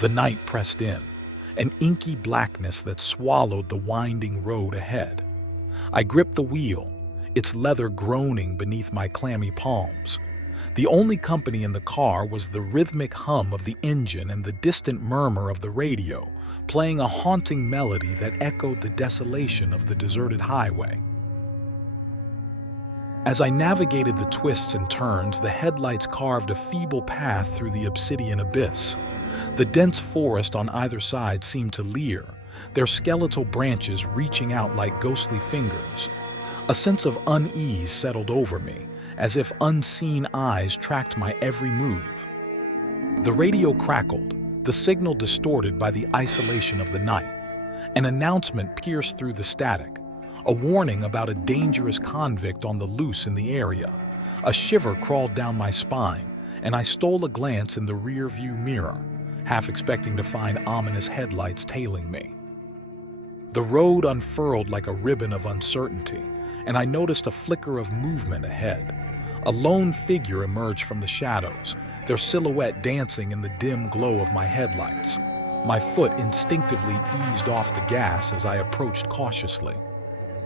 The night pressed in, an inky blackness that swallowed the winding road ahead. I gripped the wheel, its leather groaning beneath my clammy palms. The only company in the car was the rhythmic hum of the engine and the distant murmur of the radio, playing a haunting melody that echoed the desolation of the deserted highway. As I navigated the twists and turns, the headlights carved a feeble path through the obsidian abyss. The dense forest on either side seemed to leer, their skeletal branches reaching out like ghostly fingers. A sense of unease settled over me, as if unseen eyes tracked my every move. The radio crackled, the signal distorted by the isolation of the night. An announcement pierced through the static, a warning about a dangerous convict on the loose in the area. A shiver crawled down my spine, and I stole a glance in the rear-view mirror, half expecting to find ominous headlights tailing me. The road unfurled like a ribbon of uncertainty, and I noticed a flicker of movement ahead. A lone figure emerged from the shadows, their silhouette dancing in the dim glow of my headlights. My foot instinctively eased off the gas as I approached cautiously.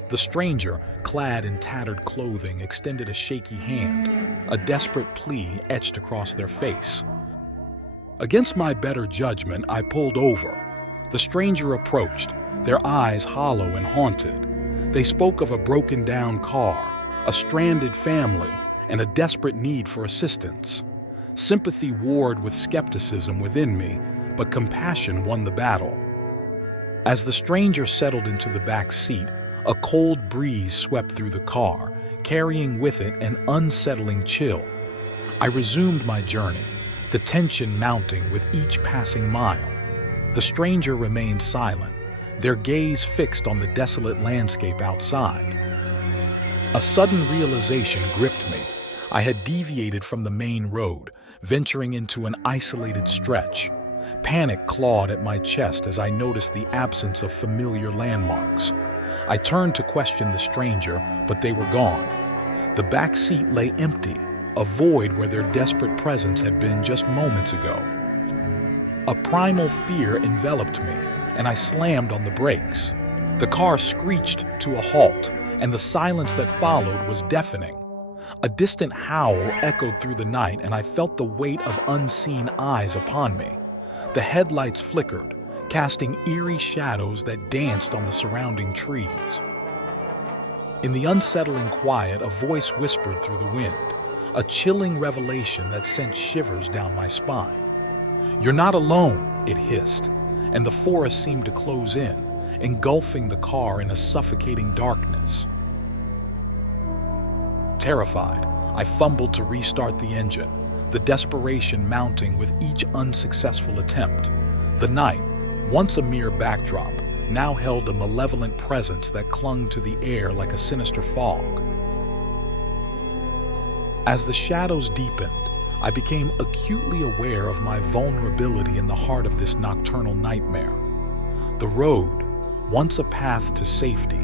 The stranger, clad in tattered clothing, extended a shaky hand, a desperate plea etched across their face. Against my better judgment, I pulled over. The stranger approached, their eyes hollow and haunted. They spoke of a broken-down car, a stranded family, and a desperate need for assistance. Sympathy warred with skepticism within me, but compassion won the battle. As the stranger settled into the back seat, a cold breeze swept through the car, carrying with it an unsettling chill. I resumed my journey, the tension mounting with each passing mile. The stranger remained silent, their gaze fixed on the desolate landscape outside. A sudden realization gripped me. I had deviated from the main road, venturing into an isolated stretch. Panic clawed at my chest as I noticed the absence of familiar landmarks. I turned to question the stranger, but they were gone. The back seat lay empty, a void where their desperate presence had been just moments ago. A primal fear enveloped me, and I slammed on the brakes. The car screeched to a halt, and the silence that followed was deafening. A distant howl echoed through the night, and I felt the weight of unseen eyes upon me. The headlights flickered, casting eerie shadows that danced on the surrounding trees. In the unsettling quiet, a voice whispered through the wind, a chilling revelation that sent shivers down my spine. "You're not alone," it hissed, and the forest seemed to close in, engulfing the car in a suffocating darkness. Terrified, I fumbled to restart the engine, the desperation mounting with each unsuccessful attempt. The night, once a mere backdrop, now held a malevolent presence that clung to the air like a sinister fog. As the shadows deepened, I became acutely aware of my vulnerability in the heart of this nocturnal nightmare. The road, once a path to safety,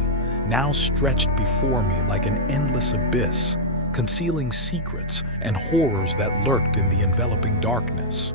now stretched before me like an endless abyss, concealing secrets and horrors that lurked in the enveloping darkness.